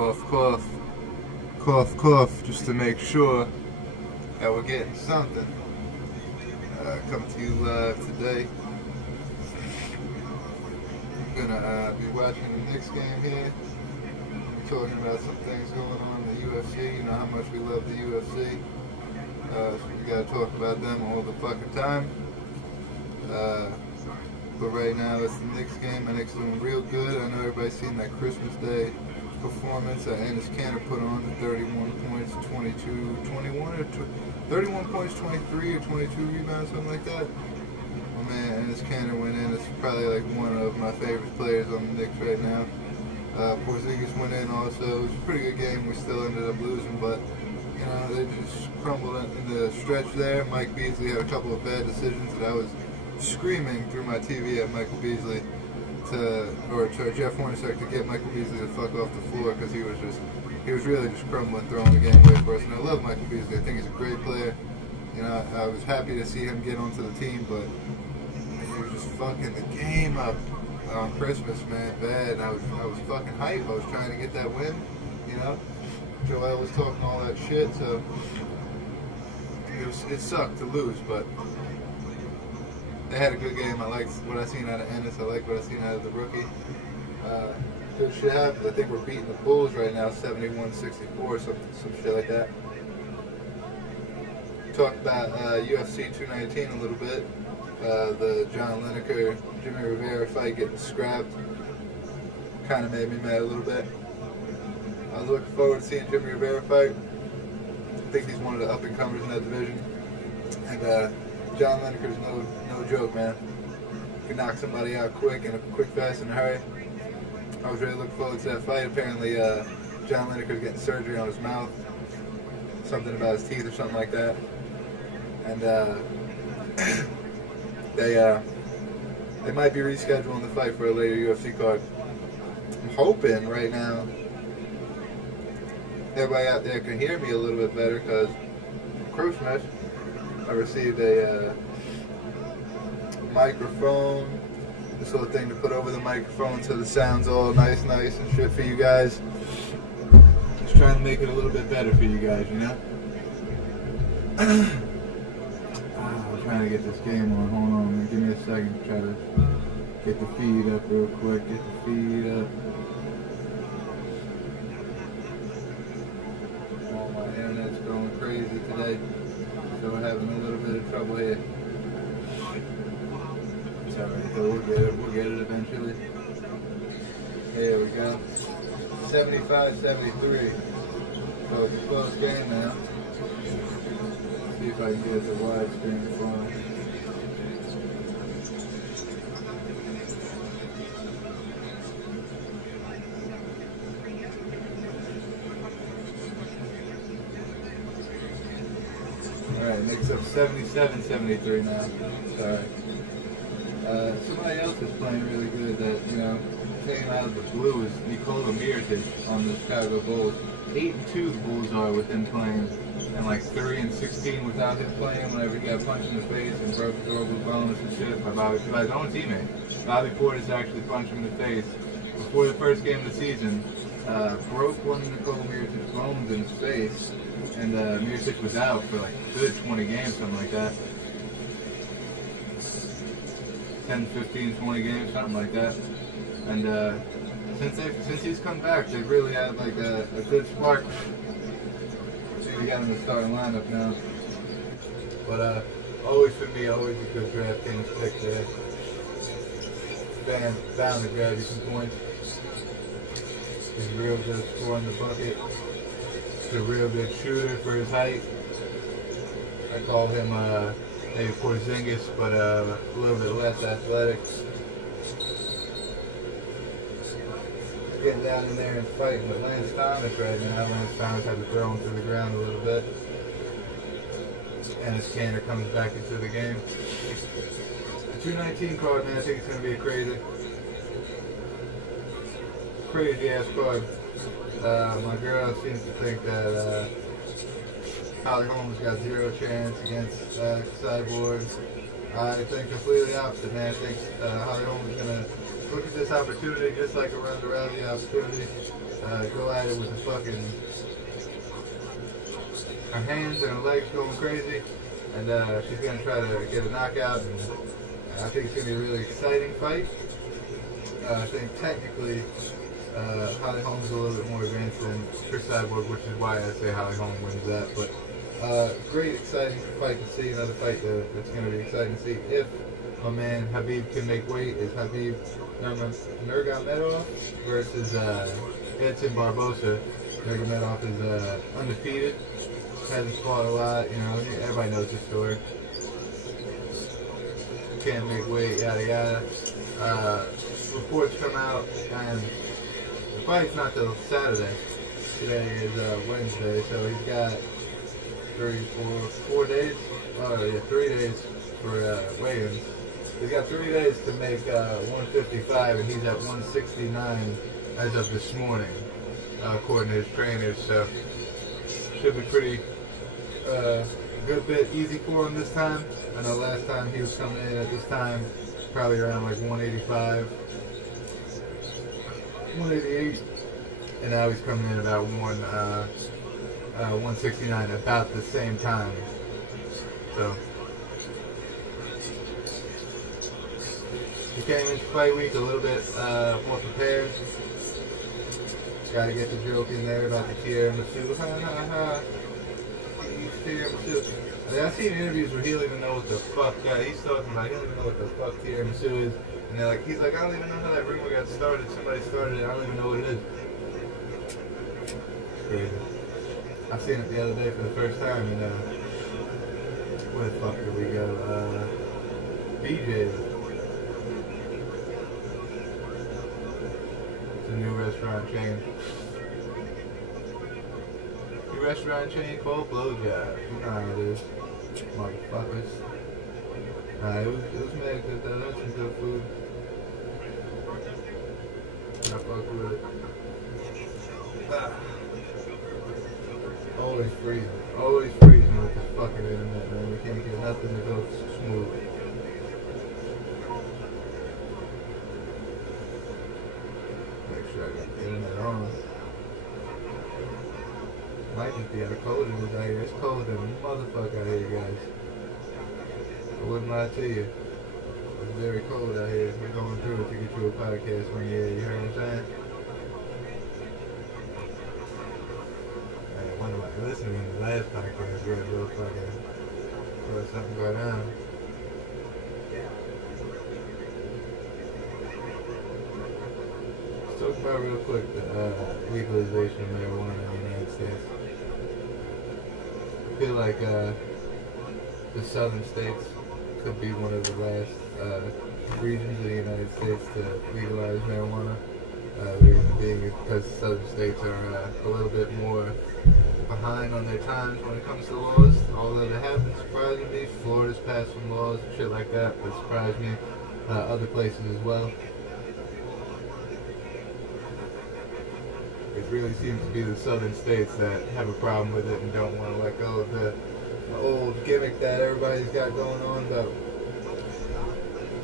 cough, cough, cough, cough, just to make sure that we're getting something. Come to you live today. I'm gonna be watching the Knicks game here. We're talking about some things going on in the UFC. You know how much we love the UFC. So we gotta talk about them all the fucking time. But right now it's the Knicks game. My Knicks doing real good. I know everybody's seen that Christmas Day performance that Enes Kanter put on, the 31 points, 22, 21, or 31 points, 23 or 22 rebounds, something like that. Oh man, Enes Kanter went in. It's probably like one of my favorite players on the Knicks right now. Porzingis went in also. It was a pretty good game. We still ended up losing, but you know, they just crumbled in the stretch there. Mike Beasley had a couple of bad decisions that I was screaming through my TV at Michael Beasley or Jeff Hornacek to get Michael Beasley to fuck off the floor, because he was really just crumbling, throwing the game away for us. And I love Michael Beasley. I think he's a great player. You know, I was happy to see him get onto the team, but he was just fucking the game up on Christmas, man, bad. And I was fucking hype. I was trying to get that win. You know, Joel was talking all that shit, so it sucked to lose, but they had a good game. I liked what I seen out of Enes. I like what I seen out of the rookie. Good shit happens. I think we're beating the Bulls right now, 71-64, some shit like that. Talk about UFC 219 a little bit. The John Lineker, Jimmy Rivera fight getting scrapped kind of made me mad a little bit. I was looking forward to seeing Jimmy Rivera fight. I think he's one of the up-and-comers in that division. And John Lineker's no joke, man. He can knock somebody out quick, in a quick, fast, and a hurry. I was really looking forward to that fight. Apparently, John Lineker's getting surgery on his mouth. Something about his teeth or something like that. And they might be rescheduling the fight for a later UFC card. I'm hoping right now everybody out there can hear me a little bit better, because Christmas I received a microphone, this little thing to put over the microphone so the sound's all nice and shit for you guys. Just trying to make it a little bit better for you guys, you know? I'm trying to get this game on. Hold on, give me a second to try to get the feed up real quick. Get the feed up. Oh, my internet's going crazy today, so we're having a little bit of trouble here. It's alright, though. We'll get it eventually. Here we go. 75-73. So it's a close game now. See if I can get the widescreen phone. Alright, Knicks up 77-73 now. Sorry. Somebody else is playing really good that, you know, came out of the blue is Nikola Mirotic on the Chicago Bulls. 8-2 the Bulls are with him playing, and like 3-16 without him playing whenever he got punched in the face and broke his orbital bonus and shit by his own teammate. Bobby Portis actually punched him in the face before the first game of the season, broke one of Nikola Mirotic's bones in his face, and Mirotic was out for like a good 20 games, something like that. 10, 15, 20 games, something like that. And since he's come back, they've really had like a good spark. See, we got him in the starting lineup now. But always for me, always a good DraftKings pick there. Bound to grab you some points. He's real good scoring the bucket. He's a real good shooter for his height. I call him maybe Porzingis, but a little bit less athletic. Getting down in there and fighting with Lance Thomas right now. Lance Thomas had to throw him to the ground a little bit. Enes Kanter comes back into the game. The 219 card, man, I think it's going to be a crazy ass card. My girl seems to think that Holly Holmes got zero chance against Cyborg. I think completely opposite, man. I think Holly Holmes is going to look at this opportunity just like a Ronda Rousey opportunity. Go at it with the fucking her hands and her legs going crazy, and she's gonna try to get a knockout. And I think it's gonna be a really exciting fight. I think technically Holly Holm is a little bit more advanced than Chris Cyborg, which is why I say Holly Holm wins that. But great, exciting fight to see. Another fight that's going to be exciting to see if my man Habib can make weight. Is Habib Nurmagomedov versus Edson Barbosa. Nurmagomedov is undefeated, hasn't fought a lot. You know, everybody knows the story. Can't make weight, yada yada. Reports come out, and the fight's not till Saturday. Today is Wednesday, so he's got 4 days. Oh yeah, 3 days for weigh-ins. He's got 3 days to make 155, and he's at 169 as of this morning, according to his trainers. So should be pretty good bit easy for him this time. I know last time he was coming in at this time, probably around like 185, 188, and now he's coming in about 169, about the same time. So he came into fight week a little bit more prepared. Got to get the joke in there about the tiramisu. Ha ha ha. He's tiramisu. I've seen interviews where he don't even know what the fuck he's talking about. He don't even know what the fuck tiramisu is. And they're like, he's like, I don't even know how that rumor got started. Somebody started it. I don't even know what it is. Crazy. I seen it the other day for the first time, and where the fuck did we go? BJ's. It's a new restaurant chain. New restaurant chain called Blowjob. You know how it is, motherfuckers. It was mad good though. That's some good food. I fuck with it. Always freezing with this fucking internet, man. We can't get nothing to go smooth. Make sure I got the internet on. Might just be how cold it is out here. It's cold as a motherfucker out here, guys. I wouldn't lie to you. It's very cold out here. We're going through it to get you a podcast when you're here. You heard what I'm saying? Listening to the last podcast, we had a little fucking something going on. Let's talk about real quick the legalization of marijuana in the United States. I feel like the southern states could be one of the last regions of the United States to legalize marijuana. The reason being is because southern states are a little bit more behind on their times when it comes to laws, although they have been surprising me. Florida's passed some laws and shit like that, but surprised me. Other places as well. It really seems to be the southern states that have a problem with it and don't want to let go of the old gimmick that everybody's got going on about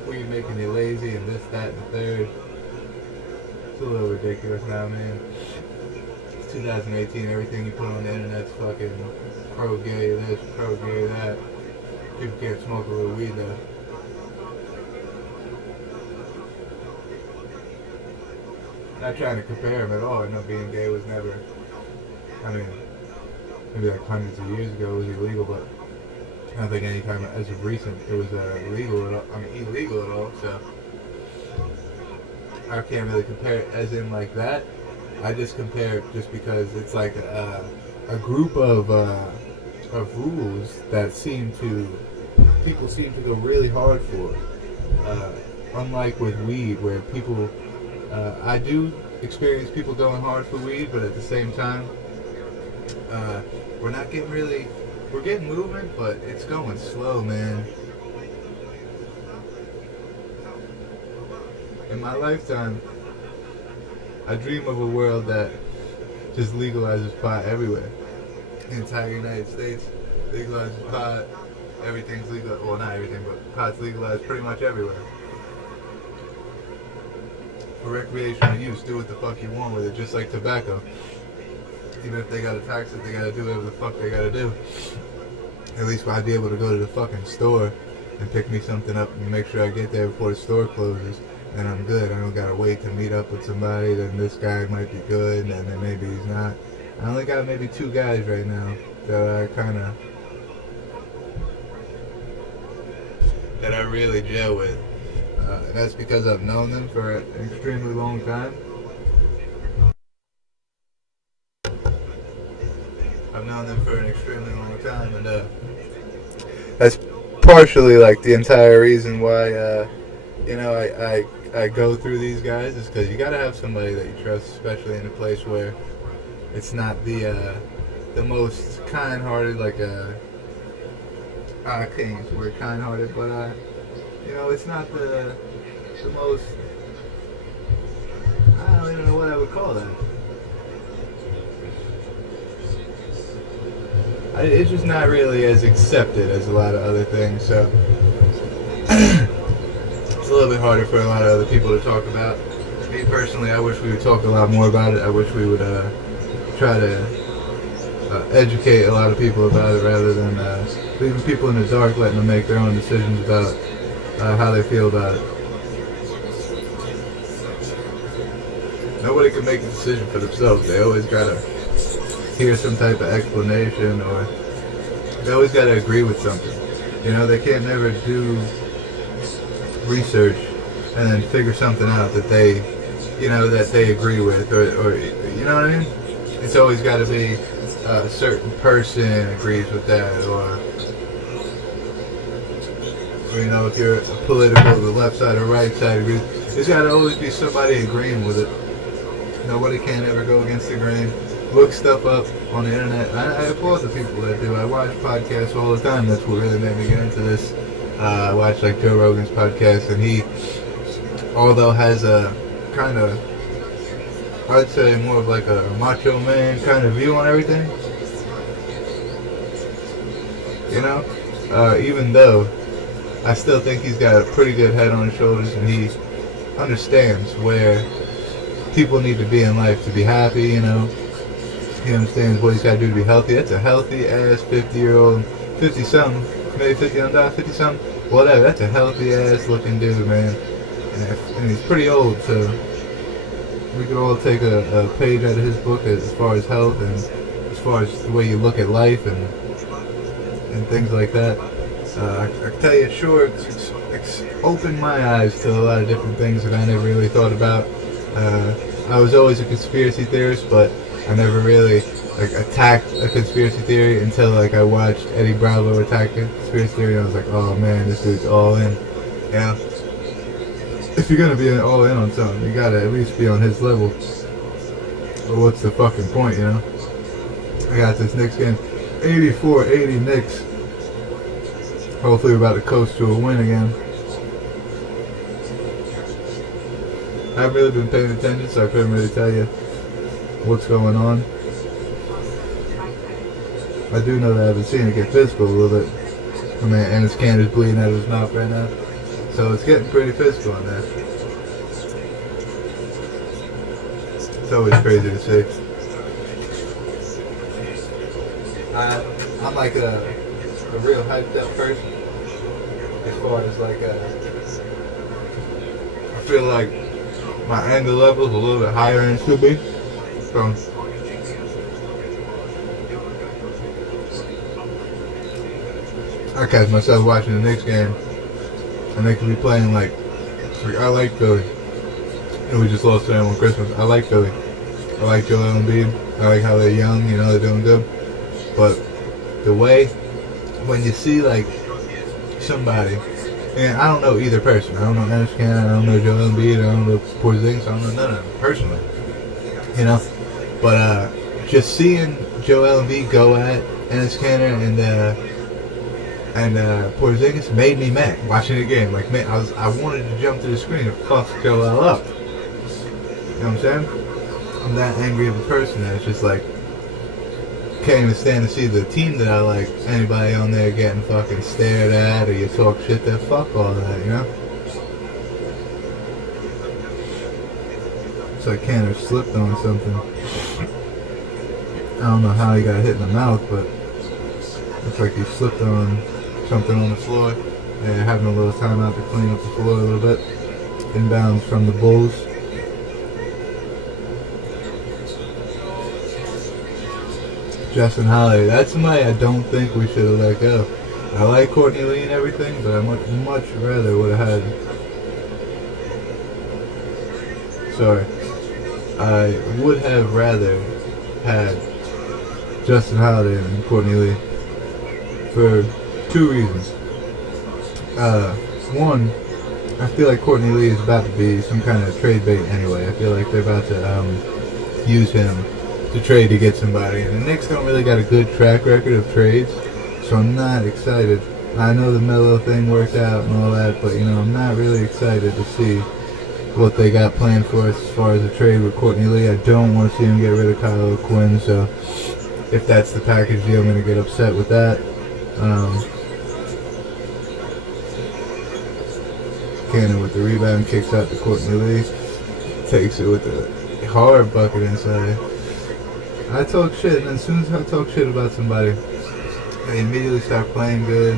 weed making you lazy and this, that, and the third. It's a little ridiculous now, man. 2018, everything you put on the internet's fucking pro-gay this, pro-gay that. People can't smoke a little weed though. Not trying to compare them at all. I know being gay was never, I mean, maybe like hundreds of years ago it was illegal, but I don't think any time as of recent it was illegal at all. I mean, illegal at all, so I can't really compare it as in like that. I just compare it just because it's like a group of rules that people seem to go really hard for. Unlike with weed, where people, I do experience people going hard for weed, but at the same time, we're getting movement, but it's going slow, man. In my lifetime, I dream of a world that just legalizes pot everywhere. The entire United States legalizes pot. Everything's legal. Well, not everything, but pot's legalized pretty much everywhere. for recreational use. Do what the fuck you want with it, just like tobacco. Even if they gotta tax it, they gotta do whatever the fuck they gotta do. At least I'd be able to go to the fucking store and pick me something up and make sure I get there before the store closes. And I'm good. I don't gotta wait to meet up with somebody. Then this guy might be good, and then maybe he's not. I only got maybe 2 guys right now that I really gel with. And that's because I've known them for an extremely long time. And that's partially like the entire reason why I go through these guys, is because you gotta have somebody that you trust, especially in a place where it's not the most kind-hearted, like I can't use the word kind-hearted, but it's not the most, I don't even know what I would call that. It's just not really as accepted as a lot of other things, so it's a little bit harder for a lot of other people to talk about. Me personally, I wish we would talk a lot more about it. I wish we would try to educate a lot of people about it rather than leaving people in the dark, letting them make their own decisions about how they feel about it. Nobody can make a decision for themselves. They always gotta hear some type of explanation, or they always gotta agree with something. They can't never do research and then figure something out that they agree with, or you know what I mean? It's always got to be a certain person agrees with that, or if you're political, the left side or right side agrees. There's got to always be somebody agreeing with it. Nobody can ever go against the grain. Look stuff up on the internet. I applaud the people that do. I watch podcasts all the time. That's what really made me get into this. I watch like Joe Rogan's podcast, and he, although has a kind of, I'd say more of like a macho man kind of view on everything. Even though I still think he's got a pretty good head on his shoulders, and he understands where people need to be in life to be happy, He understands what he's got to do to be healthy. That's a healthy ass 50-year-old, 50-something, maybe 50 on that, 50-something, whatever. That's a healthy ass looking dude, man. And he's pretty old, so we could all take a page out of his book as far as health and as far as the way you look at life and things like that. I can tell you, sure, it's opened my eyes to a lot of different things that I never really thought about. I was always a conspiracy theorist, but I never really attacked a conspiracy theory until I watched Eddie Bravo attack a conspiracy theory, and I was like, oh man, this dude's all in. If you're gonna be all in on something, you gotta at least be on his level. Or what's the fucking point, I got this Knicks game, 84-80 Knicks. Hopefully we're about to coast to a win again. I haven't really been paying attention, so I couldn't really tell you what's going on. I do know that I've been seeing it get physical a little bit. And his can is bleeding out of his mouth right now. So it's getting pretty physical in there. It's always crazy to see. I'm like a real hyped up person. As far as I feel like my anger level is a little bit higher than it should be. So I catch myself watching the Knicks game, and they could be playing like I like Philly, and we just lost to them on Christmas. I like Philly. I like Joel Embiid. I like how they're young, they're doing good. But the way when you see somebody, and I don't know either person. I don't know Enes Kanter, I don't know Joel Embiid, I don't know Porzingis, I don't know none of them personally. But just seeing Joel Embiid go at Enes Kanter and Porzingis made me mad watching the game. Man, I wanted to jump to the screen and fuck Joel up. You know what I'm saying? I'm that angry of a person that it's just can't even stand to see the team that I like, anybody on there getting fucking stared at, or you talk shit, that fuck all that, looks like Canner slipped on something. I don't know how he got hit in the mouth, but looks like he slipped on something on the floor. And having a little timeout to clean up the floor a little bit. Inbounds from the Bulls. Justin Holiday, that's somebody I don't think we should have let go. I like Courtney Lee and everything, but I much rather would have had. Sorry, I would have rather had Justin Holiday and Courtney Lee for two reasons. One, I feel like Courtney Lee is about to be some kind of trade bait anyway. I feel like they're about to use him to trade to get somebody, and the Knicks don't really got a good track record of trades, so I'm not excited. I know the Melo thing worked out and all that, but I'm not really excited to see what they got planned for us as far as a trade with Courtney Lee. I don't want to see him get rid of Kyle Quinn, so if that's the package deal, I'm going to get upset with that. Cannon with the rebound, kicks out to Courtney Lee, takes it with a hard bucket inside. I talk shit, and as soon as I talk shit about somebody, they immediately start playing good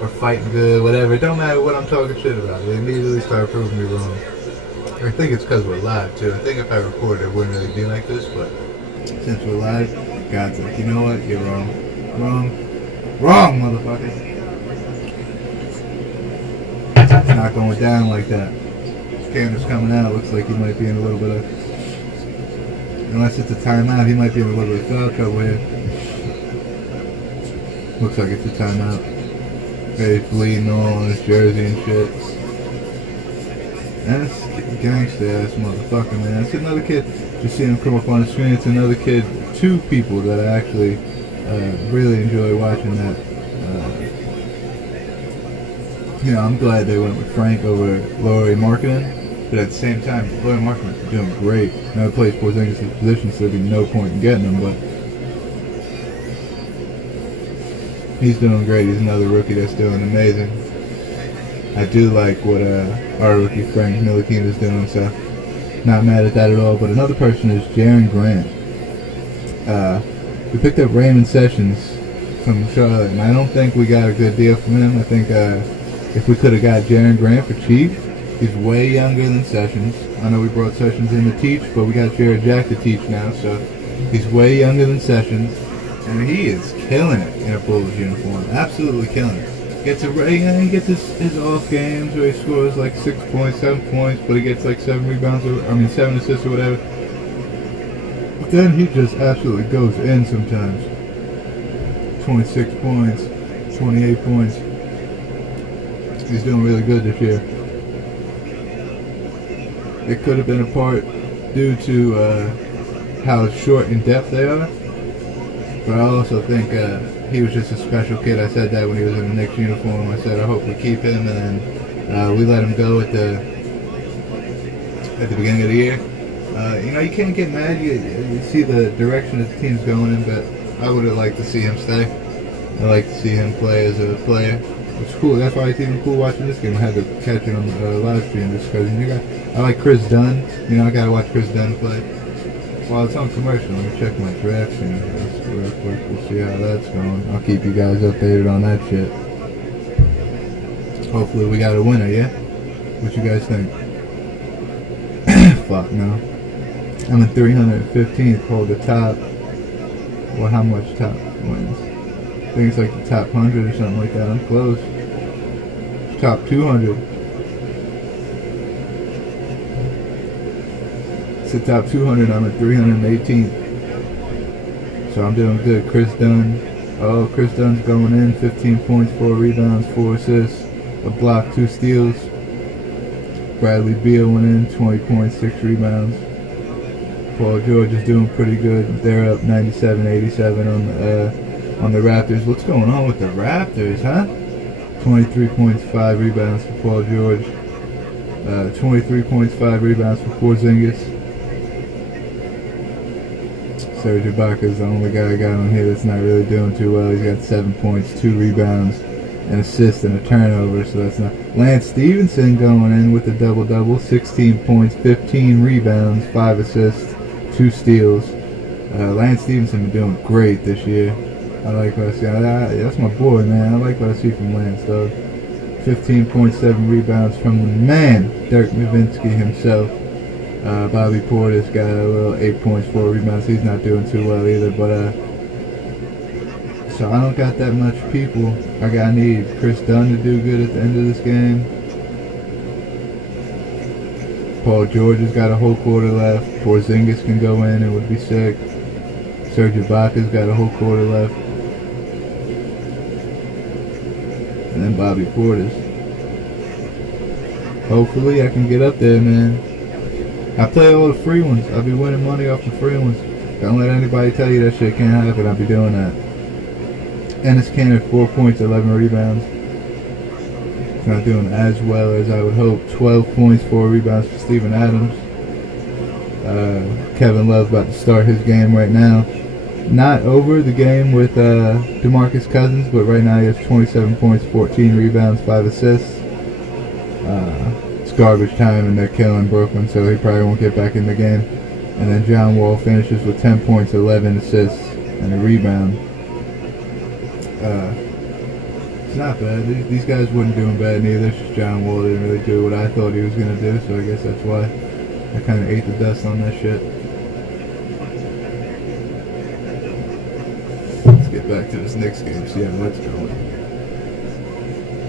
or fighting good, whatever. It don't matter what I'm talking shit about. They immediately start proving me wrong. I think it's because we're live, too. I think if I recorded, it wouldn't really be like this, but since we're live, God's like, you know what? You're wrong. Wrong, motherfucker. It's not going down like that. Camera's coming out. Looks like he might be in a little bit of... Unless it's a timeout, he might be in a little bit of foul trouble here. Looks like it's a timeout. He's bleeding all on his jersey and shit. That's gangsta ass motherfucker, man. That's another kid. Just see him come up on the screen. It's another kid. Two people that I actually really enjoy watching that. I'm glad they went with Frank over Lauri Markkanen. But at the same time, Lauri Markkanen's doing great. Now he plays Porzingis' position, so there'd be no point in getting him, but he's doing great. He's another rookie that's doing amazing. I do like what our rookie Frank Ntilikina is doing, so not mad at that at all. But another person is Jaren Grant. We picked up Raymond Sessions from Charlotte, and I don't think we got a good deal from him. I think if we could have got Jaren Grant for cheap, he's way younger than Sessions. I know we brought Sessions in to teach, but we got Jared Jack to teach now, so he's way younger than Sessions, and he is killing it in a Bulls uniform. Absolutely killing it. He gets his off games where he scores like 6 points, 7 points, but he gets like 7 rebounds, 7 assists or whatever. But then he just absolutely goes in sometimes. 26 points, 28 points. He's doing really good this year. It could have been a part due to how short in depth they are, but I also think he was just a special kid. I said that when he was in the Knicks uniform. I said I hope we keep him, and then we let him go at the beginning of the year. You can't get mad. You see the direction that the team's going in, but I would have liked to see him stay. I like to see him play as a player. It's cool. That's why it's even cool watching this game. I had to catch it on the live stream just because I like Chris Dunn. I gotta watch Chris Dunn play. While it's on commercial, let me check my draft team real quick. We'll see how that's going. I'll keep you guys updated on that shit. Hopefully we got a winner, yeah? What you guys think? Fuck no. I'm at 315th, hold the top. Well, how much top wins? I think it's like the top 100 or something like that. I'm close. Top 200. It's the top 200. I'm at 318th. So I'm doing good. Chris Dunn. Oh, Chris Dunn's going in. 15 points, 4 rebounds, 4 assists, a block, 2 steals. Bradley Beal went in. 20 points, 6 rebounds. Paul George is doing pretty good. They're up 97-87 on the Raptors. What's going on with the Raptors, huh? 23 points, 5 rebounds for Paul George. 23 points, 5 rebounds for Porzingis. Serge Ibaka is the only guy I got on here that's not really doing too well. He's got 7 points, 2 rebounds, an assist, and a turnover, so that's not... Lance Stevenson going in with a double-double, 16 points, 15 rebounds, 5 assists, 2 steals. Lance Stevenson been doing great this year. I like what I see. That's my boy, man. I like what I see from Lance, dog. 15.7 rebounds from the man, Dirk Nowitzki himself. Bobby Portis got a little 8 points, 4 rebounds. He's not doing too well either, but so I don't got that much people. I need Chris Dunn to do good at the end of this game. Paul George has got a whole quarter left. Porzingis can go in, it would be sick. Serge Ibaka's got a whole quarter left. And then Bobby Portis. Hopefully I can get up there, man. I play all the free ones. I'll be winning money off the free ones. Don't let anybody tell you that shit can't happen. I'll be doing that. Enes Kanter, 4 points, 11 rebounds. He's not doing as well as I would hope. 12 points, 4 rebounds for Steven Adams. Kevin Love about to start his game right now. Not over the game with DeMarcus Cousins, but right now he has 27 points, 14 rebounds, 5 assists. It's garbage time and they're killing Brooklyn, so he probably won't get back in the game. And then John Wall finishes with 10 points, 11 assists, and a rebound. It's not bad. These guys weren't doing bad neither. It's just John Wall didn't really do what I thought he was going to do, so I guess that's why I kind of ate the dust on that shit. Let's get back to this Knicks game, see how that's going.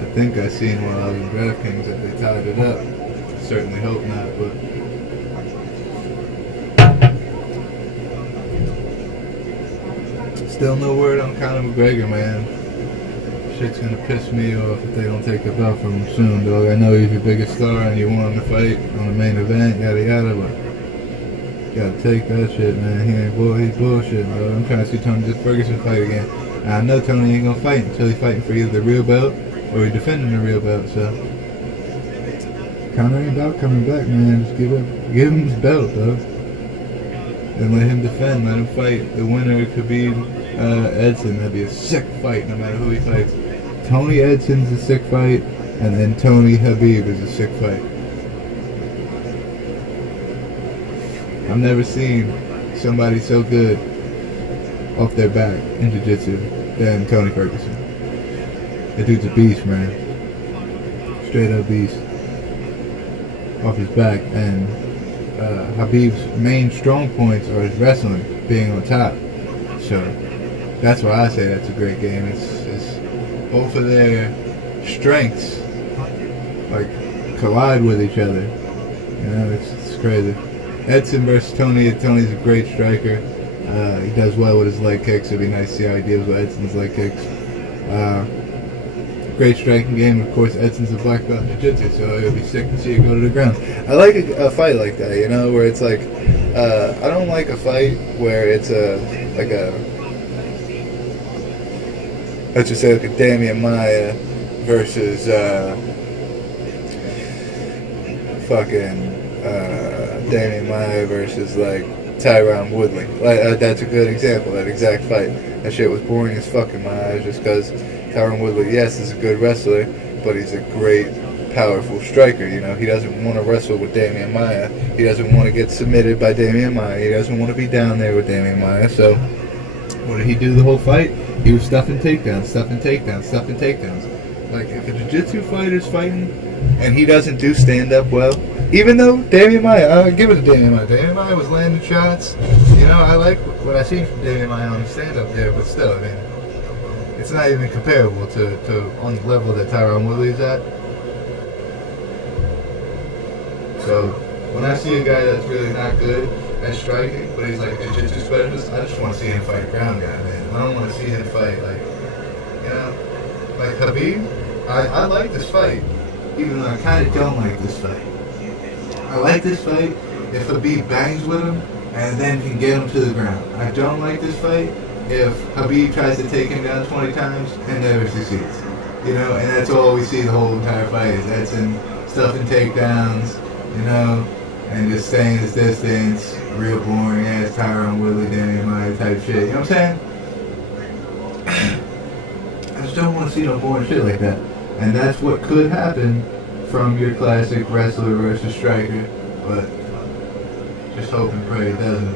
I think I seen while I was in DraftKings that they tied it up. Certainly hope not, but still no word on Conor McGregor, man. Shit's gonna piss me off if they don't take the belt from him soon, dog. I know he's your biggest star and you want him to fight on the main event, yada yada, but you gotta take that shit, man. He's bullshit, dog. I'm trying to see Tony Ferguson fight again. And I know Tony ain't gonna fight until he's fighting for either the real belt or he's defending the real belt, so Conor ain't about coming back, man. Just give him his belt, dog. And let him defend, let him fight. The winner could be Edson. That'd be a sick fight no matter who he fights. Tony Edson's a sick fight, and then Tony Habib is a sick fight. I've never seen somebody so good off their back in jiu-jitsu than Tony Ferguson. That dude's a beast, man. Straight up beast. Off his back, and Habib's main strong points are his wrestling, being on top. So that's why I say that's a great game. It's both of their strengths like collide with each other. You know, it's crazy. Edson versus Tony. Tony's a great striker. He does well with his leg kicks. It'd be nice to see how he deals with Edson's leg kicks. Great striking game. Of course, Edson's a black belt in jiu-jitsu, so it would be sick to see it go to the ground. I like a fight like that, you know, where it's like, I don't like a fight where it's let's just say like a Damian Maya versus Damian Maya versus like Tyron Woodley. Like that's a good example. That exact fight. That shit was boring as fuck in my eyes, just because Tyron Woodley, yes, is a good wrestler, but he's a great, powerful striker. You know, he doesn't want to wrestle with Damian Maya. He doesn't want to get submitted by Damian Maya. He doesn't want to be down there with Damian Maya. So what did he do the whole fight? He was stuffing takedowns, stuffing takedowns, stuffing takedowns. Like, if a jiu-jitsu fighter's fighting and he doesn't do stand-up well, even though Damian Maya, I'll give it to Damian Maya. Damian Maya was landing shots. You know, I like what I see from Damian Maya on the stand-up there, but still, I mean, it's not even comparable to on the level that Tyron Woodley's at. So, when I see a guy that's really not good at striking, but he's like a jiu-jitsu specialist, I just want to see him fight a ground guy, man. I don't want to see him fight, like, you know, like Habib. I like this fight, even though I kind of don't like this fight. I like this fight if Habib bangs with him and then can get him to the ground. I don't like this fight if Habib tries to take him down 20 times and never succeeds. You know, and that's all we see the whole entire fight is Edson stuffing takedowns, you know, and just staying his distance, real boring ass Tyron Woodley, Damian Maya type shit. You know what I'm saying? I just don't want to see no boring shit like that. I And that's what could happen from your classic wrestler versus striker. But just hope and pray it doesn't.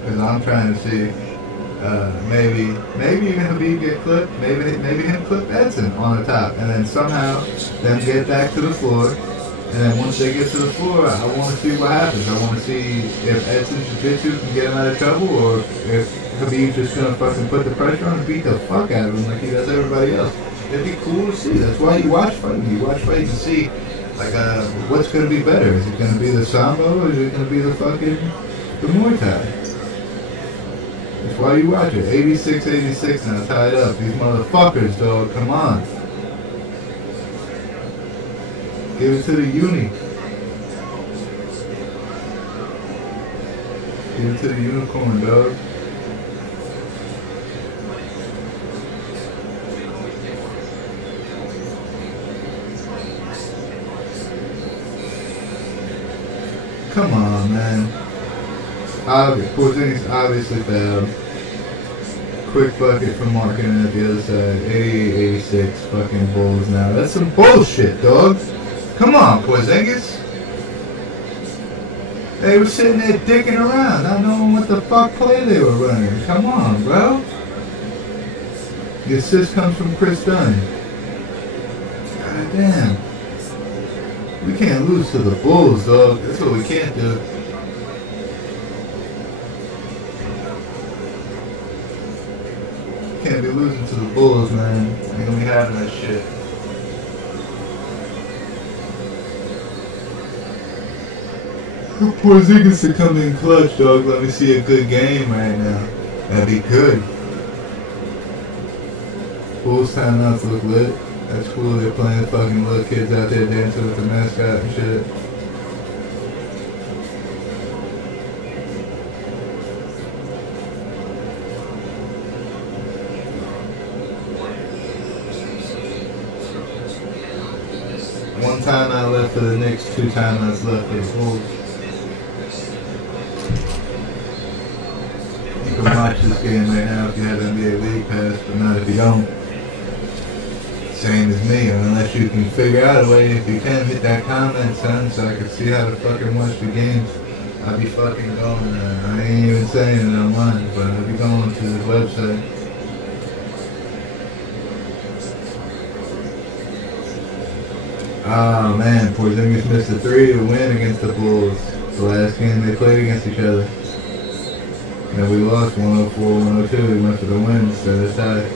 Because I'm trying to see maybe even Habib get clipped, maybe him clip Edson on the top, and then somehow them get back to the floor, and then once they get to the floor, I want to see what happens. I want to see if Edson's jiu-jitsu can get him out of trouble, or if Habib's just gonna fucking put the pressure on and beat the fuck out of him like he does everybody else. It'd be cool to see. That's why you watch fighting. You watch fighting to see like what's gonna be better. Is it gonna be the Sambo, or is it gonna be the Muay Thai? That's why you watch it. 86 now, tied up. These motherfuckers, dog. Come on. Give it to the uni. Give it to the unicorn, dog. Come on, man. Porzingis obviously failed. Quick bucket from Markkinen at the other side. 88-86 fucking Bulls now. That's some bullshit, dog. Come on, Porzingis. They were sitting there dicking around, not knowing what the fuck play they were running. Come on, bro. The assist comes from Chris Dunn. God damn. We can't lose to the Bulls, dog. That's what we can't do. Can't be losing to the Bulls, man. Ain't gonna be having that shit. Porzingis to come in clutch, dog. Let me see a good game right now. That'd be good. Bulls timeouts look lit. That's cool. They're playing fucking little kids out there dancing with the mascot and shit. One timeout left for the Knicks, 2 timeouts left for the Bulls. You can watch this game right now if you have NBA League Pass, but not if you don't. Same as me, unless you can figure out a way, if you can, hit that comment, son, so I can see how to fucking watch the games. I'll be fucking going, I ain't even saying it online, but I'll be going to this website. Oh man, Porzingis missed a 3 to win against the Bulls. The last game they played against each other. And we lost 104-102. We went for the win instead of tie.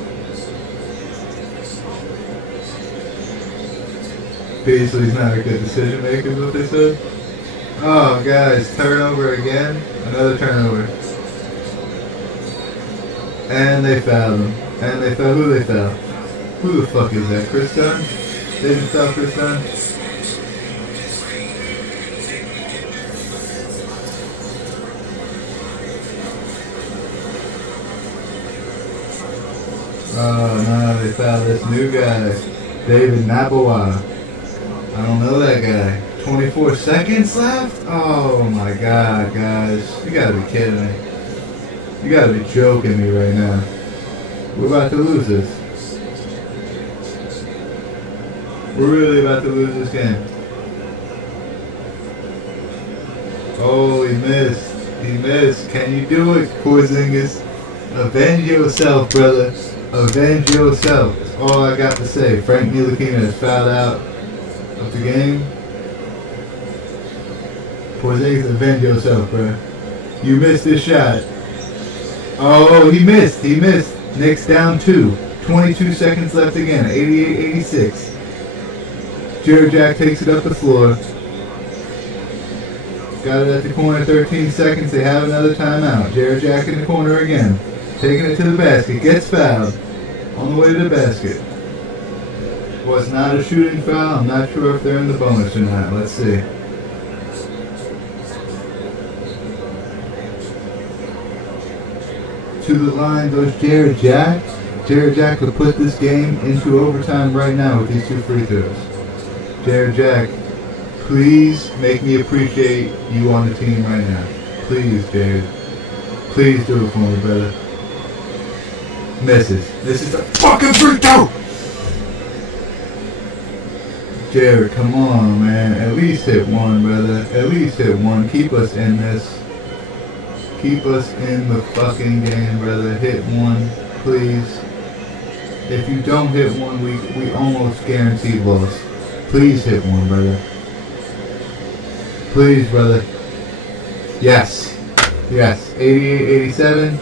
Beasley's not a good decision maker, is what they said. Oh guys, turnover again. Another turnover. And they fouled him. And they fouled who they fouled? Who the fuck is that? Chris Dunn? They didn't foul Chris Dunn? Oh no, they fouled this new guy, David Nabawa. I don't know that guy. 24 seconds left? Oh my god, guys. You gotta be kidding me. You gotta be joking me right now. We're about to lose this. We're really about to lose this game. Oh, he missed. He missed. Can you do it, Porzingis? Avenge yourself, brother. Avenge yourself. That's all I got to say. Frank Ntilikina is fouled out of the game. Porzingis, avenge yourself, bro. You missed this shot. Oh, he missed. He missed. Knicks down 2. 22 seconds left again. 88-86. Jared Jack takes it up the floor. Got it at the corner. 13 seconds. They have another timeout. Jared Jack in the corner again. Taking it to the basket. Gets fouled. On the way to the basket. Was not a shooting foul. I'm not sure if they're in the bonus or not. Let's see. To the line goes Jared Jack. Jared Jack will put this game into overtime right now with these 2 free throws. Jared Jack, please make me appreciate you on the team right now. Please, Jared. Please do it for me, brother. Misses. This is a fucking free throw! Jared, come on, man. At least hit one, brother. At least hit one. Keep us in this. Keep us in the fucking game, brother. Hit one, please. If you don't hit one, we almost guarantee loss. Please hit one, brother. Please, brother. Yes. Yes. 88-87.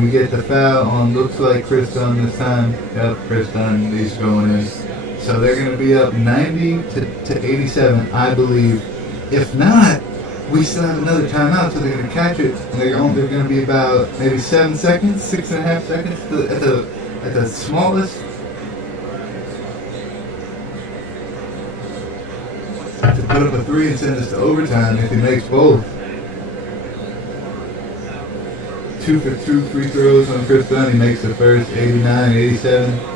We get the foul on, looks like Chris Dunn this time. Yep, Chris Dunn, he's going in. So they're going to be up 90 to 87, I believe. If not, we still have another timeout, so they're going to catch it. And they're going to be about maybe 7 seconds, 6.5 seconds at the smallest. To put up a 3 and send us to overtime if he makes both. 2 for 2 free throws on Chris Dunn. He makes the first, 89-87.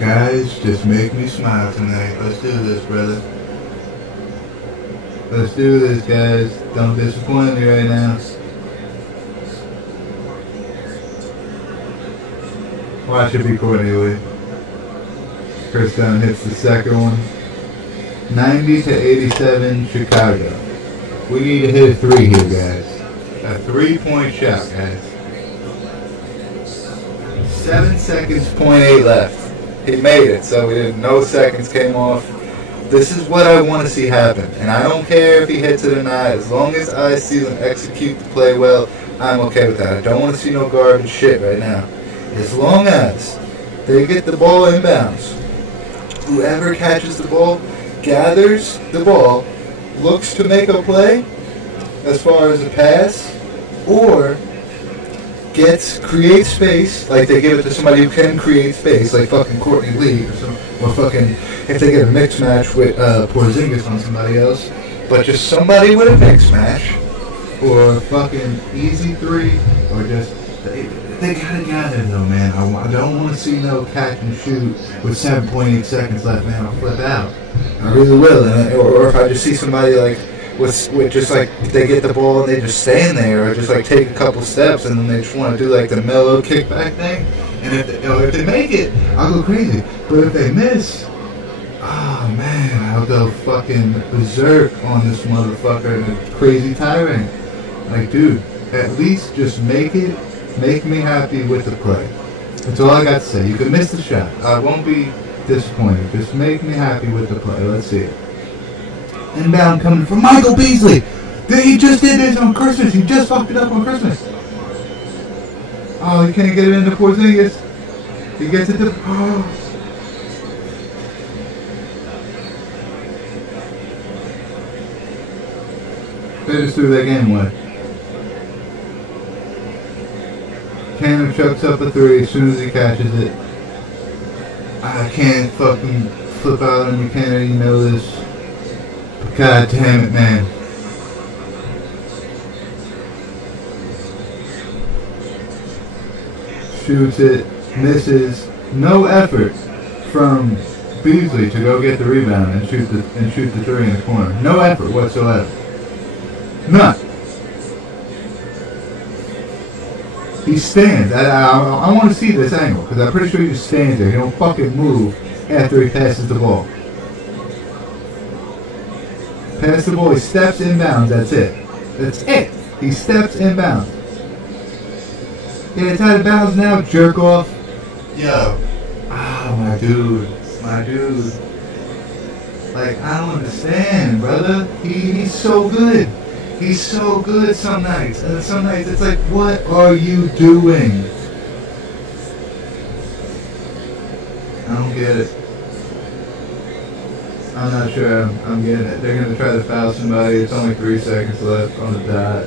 Guys, just make me smile tonight. Let's do this, brother. Let's do this, guys. Don't disappoint me right now. Watch it be Courtney Lee. Chris Dunn hits the second one. 90 to 87, Chicago. We need to hit a 3 here, guys. A 3-point shot, guys. 7 seconds, 0.8 left. He made it, so no seconds came off. This is what I want to see happen. And I don't care if he hits it or not. As long as I see them execute the play well, I'm okay with that. I don't want to see no garbage shit right now. As long as they get the ball inbounds, whoever catches the ball, gathers the ball, looks to make a play as far as a pass, or creates space, like they give it to somebody who can create space, like fucking Courtney Lee, or fucking, if they get a mix match with Porzingis on somebody else, but just somebody with a mix match, or a fucking easy 3, or just, they gotta gather though, man. I don't want to see no catch and shoot with 7.8 seconds left, man. I'll flip out. I really will. Or if I just see somebody like with just like they get the ball and they just stand there, or just like take a couple steps and then they just want to do like the mellow kickback thing. And if they make it, I'll go crazy. But if they miss, oh man, I'll go fucking berserk on this motherfucker and a crazy tirade. Like, dude, at least just make it. Make me happy with the play. That's all I got to say. You can miss the shot. I won't be disappointed. Just make me happy with the play. Let's see it. Inbound coming from Michael Beasley. He just did this on Christmas. He just fucked it up on Christmas. Oh, he can't get it into Porzingis. He gets it to... Oh. They just threw that game away. Tanner chucks up a 3 as soon as he catches it. I can't fucking flip out on you, Tanner, you know this. But god damn it, man. Shoots it, misses. No effort from Beasley to go get the rebound and shoot the 3 in the corner. No effort whatsoever. None. He stands. I want to see this angle because I'm pretty sure he just stands there. He don't fucking move after he passes the ball. Pass the ball. He steps inbounds. That's it. That's it. He steps inbounds. Yeah, it's out of bounds now. Jerk off. Yo. Ah, my dude. My dude. Like, I don't understand, brother. He's so good. He's so good some nights, and some nights it's like, what are you doing? I don't get it. I'm not sure I'm getting it. They're going to try to foul somebody. It's only 3 seconds left on the dot.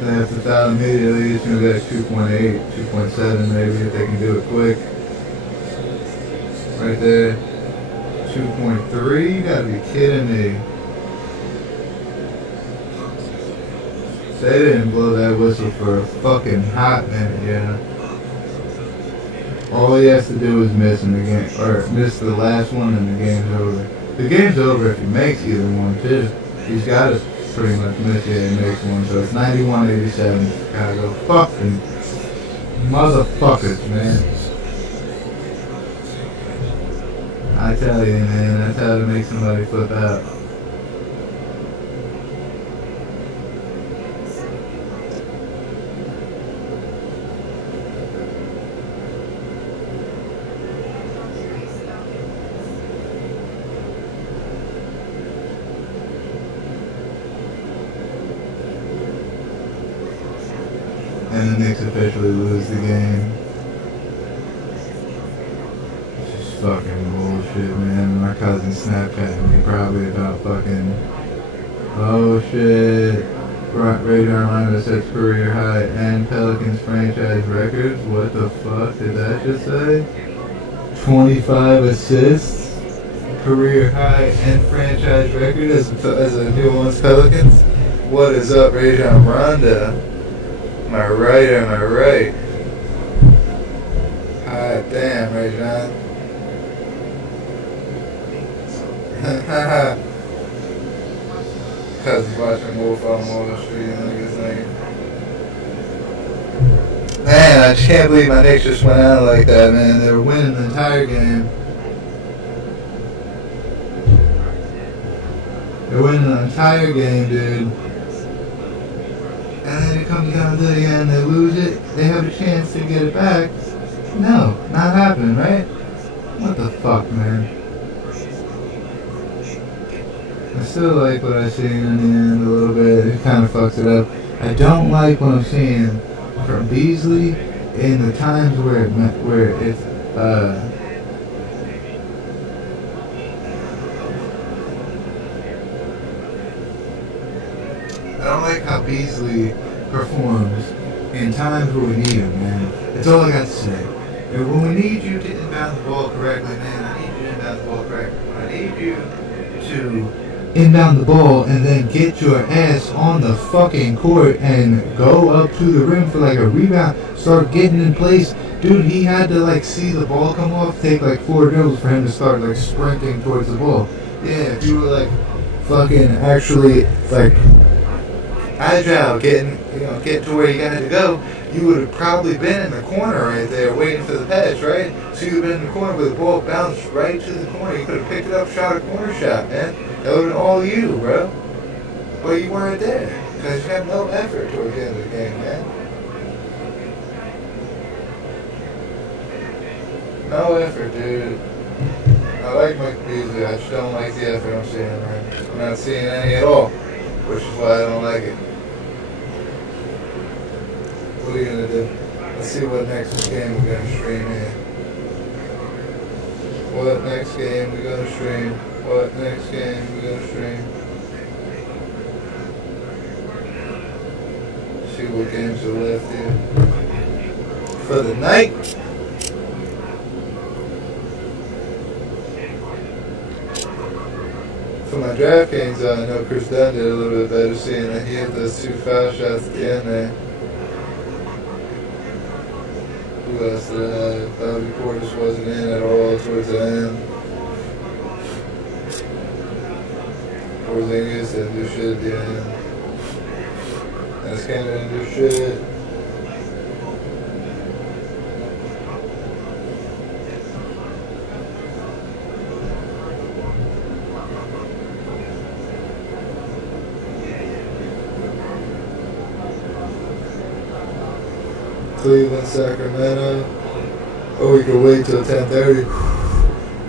They have to foul immediately. It's going to be like 2.8, 2.7 maybe if they can do it quick. Right there. 2.3? You gotta be kidding me. They didn't blow that whistle for a fucking hot minute, yeah. All he has to do is miss in the game, or miss the last one and the game's over. The game's over if he makes either one too. He's gotta pretty much initiated the next one. So it's 91-87. Chicago. Fucking motherfuckers, man. I tell you, man, that's how to make somebody flip out. And the Knicks officially lose the game. It's just fucking bullshit, man. My cousin Snapchatted me probably about fucking, oh shit, Radar line that sets career high and Pelicans franchise records. What the fuck did that just say? 25 assists, career high and franchise record as a New Orleans Pelicans. What is up, Rajon Rondo? Am I right or am I right? Hot damn, Rajon. Cousin's watching Wolf on Wall Street and niggas like, man, I just can't believe my Knicks just went out like that, man. They were winning the entire game. They're winning the entire game, dude. And then it comes down to the end, they lose it, they have a chance to get it back. No, not happening, right? What the fuck, man? I still like what I seen in the end a little bit. It kind of fucks it up. I don't like what I'm seeing from Beasley in the times where it's I don't like how Beasley performs in times where we need him, man. That's all I got to say. And when we need you to inbound the ball correctly, man, I need you to inbound the ball correctly. I need you to inbound the ball and then get your ass on the fucking court and go up to the rim for like a rebound, start getting in place. Dude, he had to like see the ball come off, take like 4 dribbles for him to start like sprinting towards the ball. Yeah, if you were like fucking actually like agile, getting to where you got to go, you would have probably been in the corner right there waiting for the pass, right? So you would have been in the corner where the ball bounced right to the corner. You could have picked it up, shot a corner shot, man. That would have been all you, bro. But you weren't there because you had no effort towards the end of the game, man. No effort, dude. I like Mike Beasley. I just don't like the effort I'm seeing, man. I'm not seeing any at all, which is why I don't like it. What are you gonna do? Let's see what next game we're gonna stream here. What next game we're gonna stream? What next game we're gonna stream? See what games are left here for the night. For my DraftKings, I know Chris Dunn did a little bit better, seeing that he had those 2 foul shots at the end there. Who else did I have? Bobby Portis wasn't in at all towards the end. Porzingis didn't do shit at the end. Scanner didn't do shit. Cleveland, Sacramento. Or we could wait till 10:30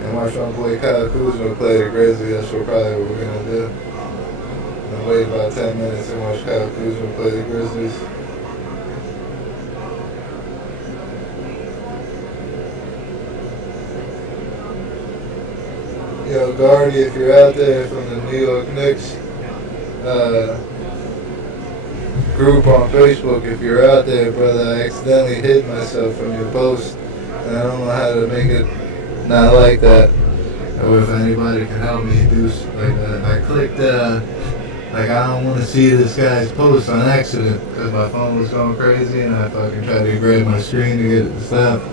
and watch my boy Kyle Kuzma play the Grizzlies. That's probably what we're gonna do. And wait about 10 minutes and watch Kyle Kuzma play the Grizzlies. Yo, Guardy, if you're out there from the New York Knicks group on Facebook, if you're out there, brother, I accidentally hid myself from your post, and I don't know how to make it not like that. Or if anybody can help me do like that. I clicked, like I don't want to see this guy's post on accident because my phone was going crazy and I fucking tried to grab my screen to get it to stop.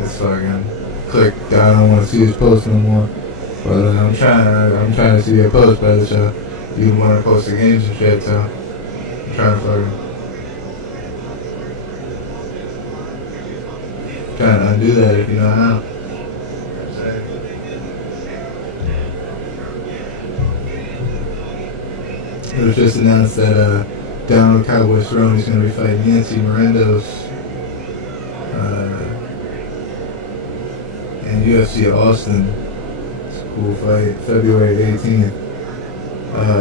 It's fucking clicked. I don't want to see his post no more. But I'm trying to see your post, brother. So You want to post the games and shit, so I'm trying to undo that if you know how. It was just announced that Donald Cowboy Cerrone is going to be fighting Nancy Morandos in UFC Austin. It's a cool fight, February 18th.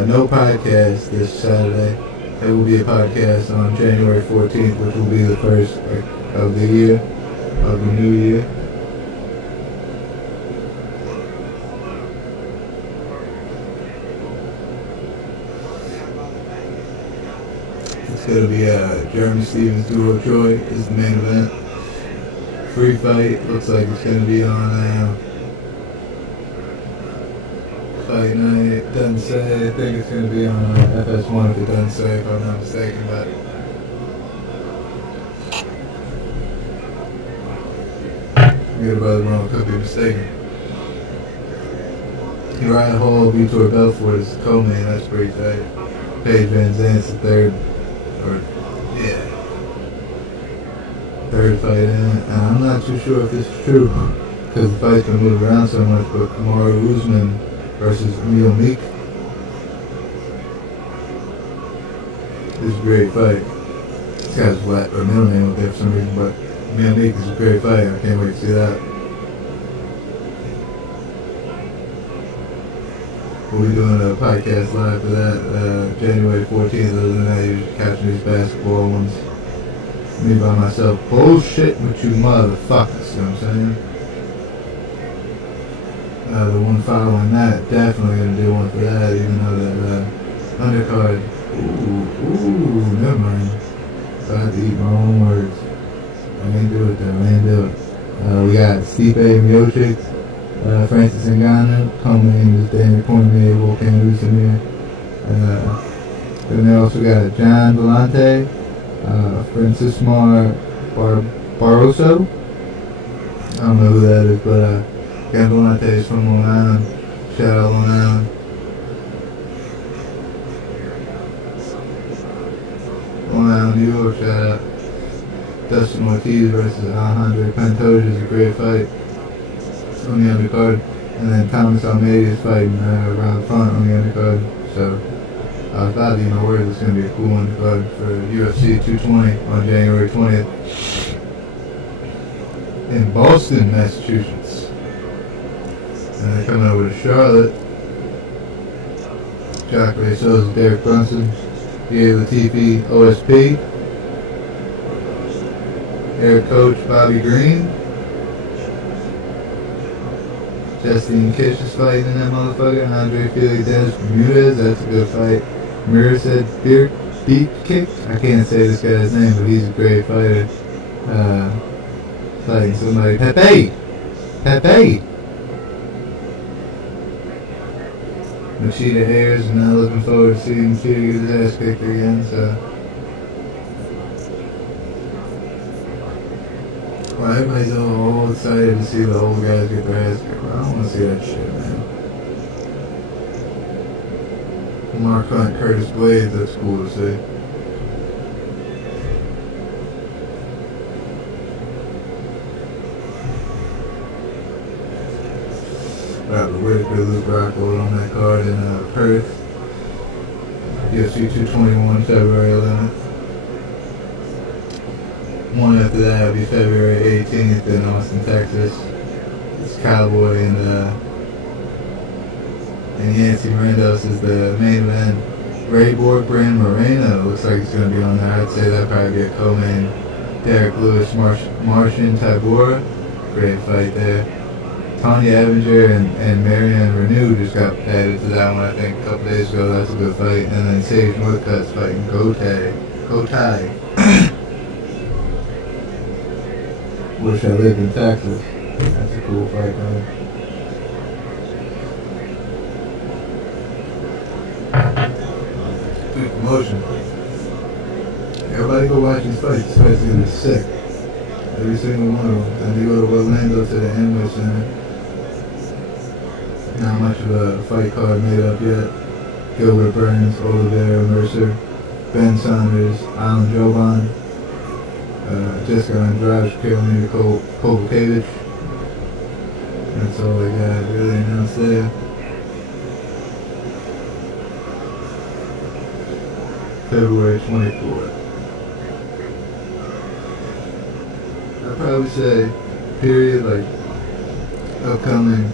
No podcast this Saturday. There will be a podcast on January 14th, which will be the first of the year, of the new year. It's going to be Jeremy Stevens Duo Joy is the main event. Free fight, looks like it's going to be on Fight Night, doesn't say. I think it's going to be on FS1 if it doesn't say, if I'm not mistaken, but your brother wrong, could be mistaken. Uriah Hall, Vitor Belfort is the co-main, that's pretty tight. Paige Van Zant's the third fight in. I'm not too sure if this is true, because the fight's been moved around so much, but Kamaru Usman versus Emil Meek is a great fight. This guy's black, or middle name up there for some reason, but Emil Meek is a great fight. I can't wait to see that. We'll be doing a podcast live for that January 14th. Other than that, you're just catching these basketball ones. Me by myself. Bullshit with you motherfuckers, you know what I'm saying? The one following that, definitely gonna do one for that, even though that undercard. Ooh, never mind. So I have to eat my own words. I ain't do it though, I ain't do it. We got Stipe Miocic, Francis Ngannou, coming is Daniel Cormier, Volkan Oezdemir. Then they also got John Vellante, Francismar Barroso. I don't know who that is, but John Vellante is from Long Island. Shout out Long Island. Long Island, New York, shout out. Dustin Ortiz versus Alejandro Pantoja is a great fight on the undercard. And then Thomas Almeida is fighting around the front on the undercard. So I was about to eat my words. It's going to be a cool undercard for UFC 220 on January 20th in Boston, Massachusetts. And they're coming over to Charlotte. Jacare Souza, Derek Brunson, Diego Latifi, OSP, Eric Coach, Bobby Green. Justine Kish is fighting in that motherfucker. Andre Felix Dennis Bermudez, that's a good fight. Miracid Beat Kick, I can't say this guy's name, but he's a great fighter. Fighting somebody. Pepe! Machida Ayers, and I'm looking forward to seeing Machida get his ass kicked again, so. Well, everybody's all excited to see the old guys get their ass kicked. I don't want to see that shit, man. Mark Hunt, Curtis Blades, that's cool to see. Robert Whitaker, Luke Rockhold on that card in Perth. UFC 221, February 11th. One after that will be February 18th in Austin, Texas. It's Cowboy and Yancy Morandos is the main event. Ray Borg, Brand Moreno looks like it's going to be on there. I'd say that'd probably be a co-main. Derek Lewis, Martian Tabora. Great fight there. Tanya Evinger and Marianne Renew just got added to that one, I think, a couple days ago. That's a good fight. And then Sage Northcutt's fighting Gotai. Wish I lived in Texas. That's a cool fight, man. Good promotion. Everybody go watch these fights. This fight's gonna be sick. Every single one of them. Then they go to Orlando to the Amway Center. Not much of a fight card made up yet. Gilbert Burns, Oliveira Mercer, Ben Saunders, Alan Joban, Jessica Andrade, Carolina Kovacevic. That's all I got really announced there. February 24th. I'd probably say period, like upcoming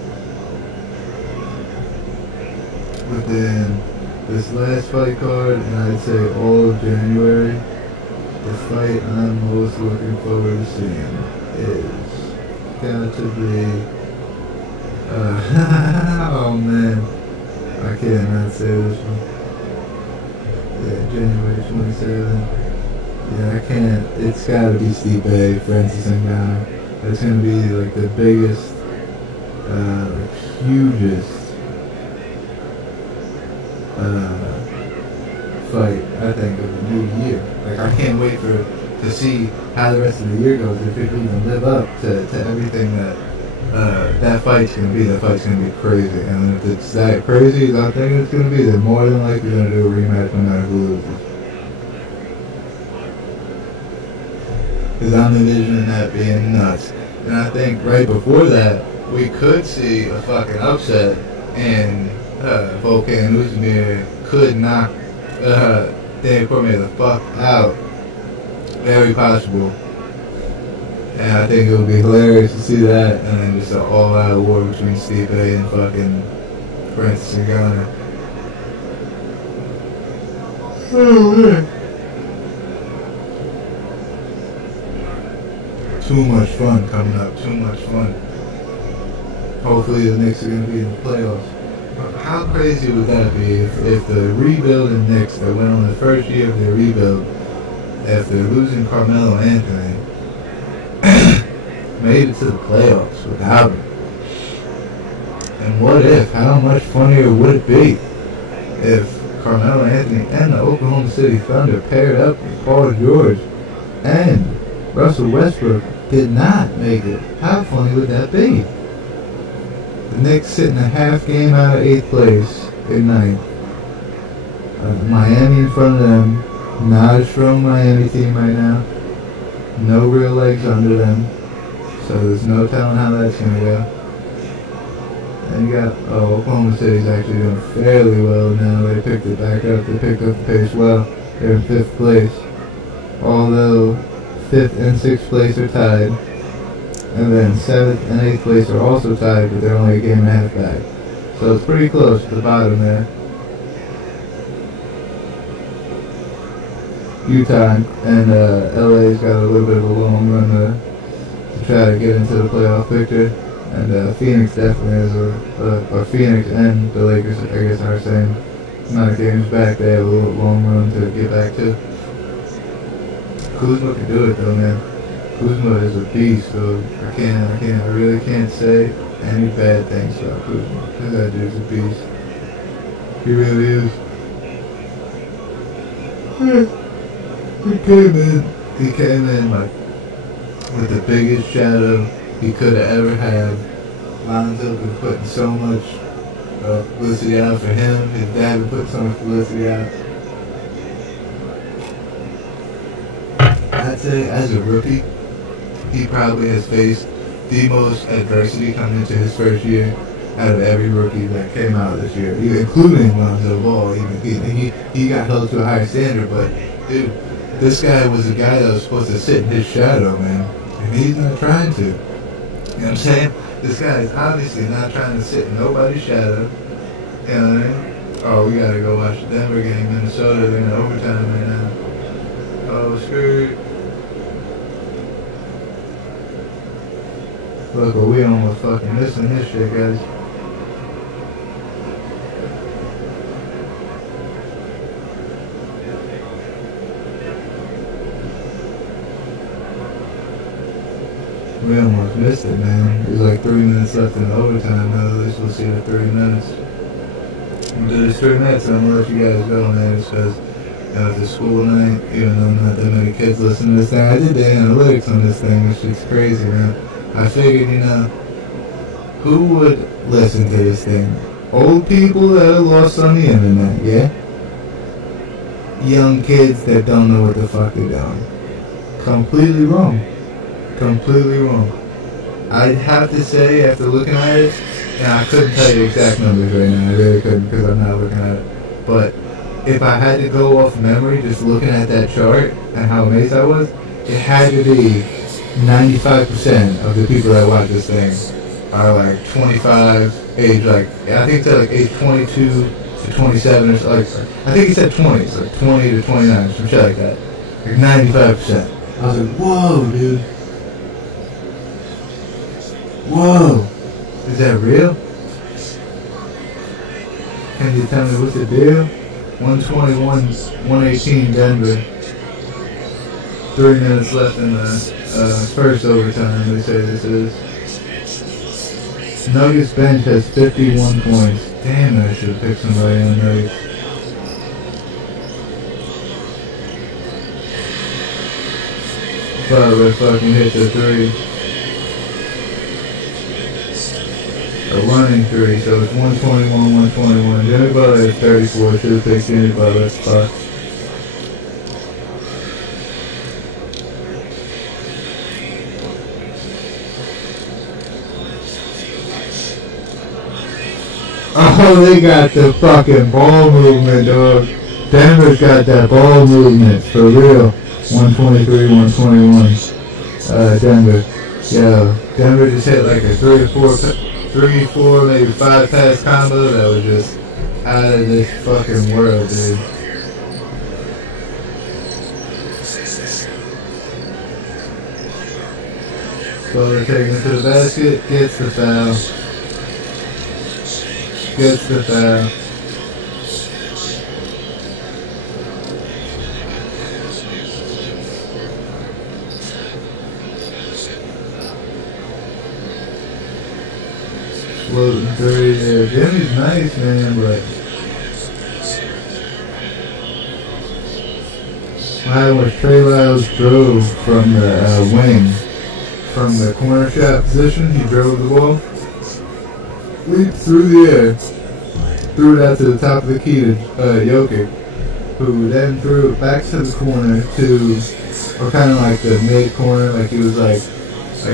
within this last fight card, and I'd say all of January. The fight I'm most looking forward to seeing is got to be oh man, I can't not say this one. Yeah, January 27th. Yeah, I can't. It's gotta be Stipe, Francis Ngannou. That's gonna be like the biggest, hugest fight, I think, of the new year. Like, I can't wait to see how the rest of the year goes, if it can even live up to everything that that fight's gonna be. That fight's gonna be crazy, and if it's that crazy as I think it's gonna be, then more than likely gonna do a rematch no matter who loses. Because I'm envisioning that being nuts. And I think right before that, we could see a fucking upset, and Volkan Oezdemir could knock Daniel Cormier the fuck out. Very possible. And I think it would be hilarious to see that, and then just an all-out war between Stipe and fucking Francis Ngannou. Oh man. Too much fun coming up. Too much fun. Hopefully the Knicks are going to be in the playoffs. How crazy would that be if the rebuilding Knicks that went on the first year of their rebuild, after losing Carmelo Anthony, made it to the playoffs without him? And what if? How much funnier would it be if Carmelo Anthony and the Oklahoma City Thunder paired up with Paul George and Russell Westbrook did not make it? How funny would that be? The Knicks sitting a half game out of 8th place in 9th. Miami in front of them. Not a strong Miami team right now. No real legs under them. So there's no telling how that's going to go. And you got, Oklahoma City's actually doing fairly well now. They picked it back up. They picked up the pace well. They're in 5th place. Although 5th and 6th place are tied. And then 7th and 8th place are also tied, but they're only a game and a half back. So it's pretty close to the bottom there. Utah and LA's got a little bit of a long run to try to get into the playoff picture. And Phoenix definitely is or Phoenix and the Lakers, I guess, are saying amount of games back. They have a little long run to get back to. Kuzma can do it though, man. Kuzma is a beast, so I really can't say any bad things about Kuzma, because that dude's a beast. He really is. He came in like with the biggest shadow he could have ever had. Lonzo been putting so much publicity out for him. His dad been putting so much publicity out. I'd say as a rookie, he probably has faced the most adversity coming into his first year out of every rookie that came out this year, including Lonzo Ball. He got held to a higher standard, but dude, this guy was a guy that was supposed to sit in his shadow, man, and he's not trying to. You know what I'm saying? This guy is obviously not trying to sit in nobody's shadow. You know what I mean? Oh, we gotta go watch the Denver game, Minnesota. They're in overtime right now. Oh, screwed. Look, but we almost fucking missing this shit, guys. We almost missed it, man. There's like 3 minutes left in the overtime. Now at least we'll see the 30 minutes. We'll do this 3 minutes and I'm gonna let you guys go, man. It's because it's a school night, even though not that many kids listen to this thing. I did the analytics on this thing. This shit's crazy, man. I figured, who would listen to this thing Old people that are lost on the internet, yeah? Young kids that don't know what the fuck they're doing. Completely wrong. Completely wrong. I'd have to say, after looking at it, and I couldn't tell you the exact numbers right now, I really couldn't because I'm not looking at it, but if I had to go off memory, just looking at that chart and how amazed I was, it had to be 95% of the people that watch this thing are like 25, age like, I think it's like age 22 to 27 or so, like, I think he said 20, so like 20 to 29, some shit like that. Like 95%. I was like, whoa, dude. Whoa. Is that real? Can you tell me what's the deal? 121, 118 Denver. 3 minutes left in the first overtime, they say this is. Nuggets bench has 51 points. Damn, I should have picked somebody on Nuggets. Butler fucking hit the 3. A running 3, so it's 121, 121. Jimmy Butler is 34. Should have picked Jimmy Butler. Fuck. Oh, they got the fucking ball movement, dog. Denver's got that ball movement, for real. 123, 121. Denver. Yeah, Denver just hit like a 3 or 4, maybe 5 pass combo that was just out of this fucking world, dude. Butler taking it to the basket, gets the foul. Gets the foul. Floating 3 there. Jimmy's nice, man, but what happened was Trey Lyles drove from the wing, from the corner shot position. He drove the ball, leaped through the air, threw it out to the top of the key to Jokic, who then threw it back to the corner to, or kind of like the mid corner, like he was like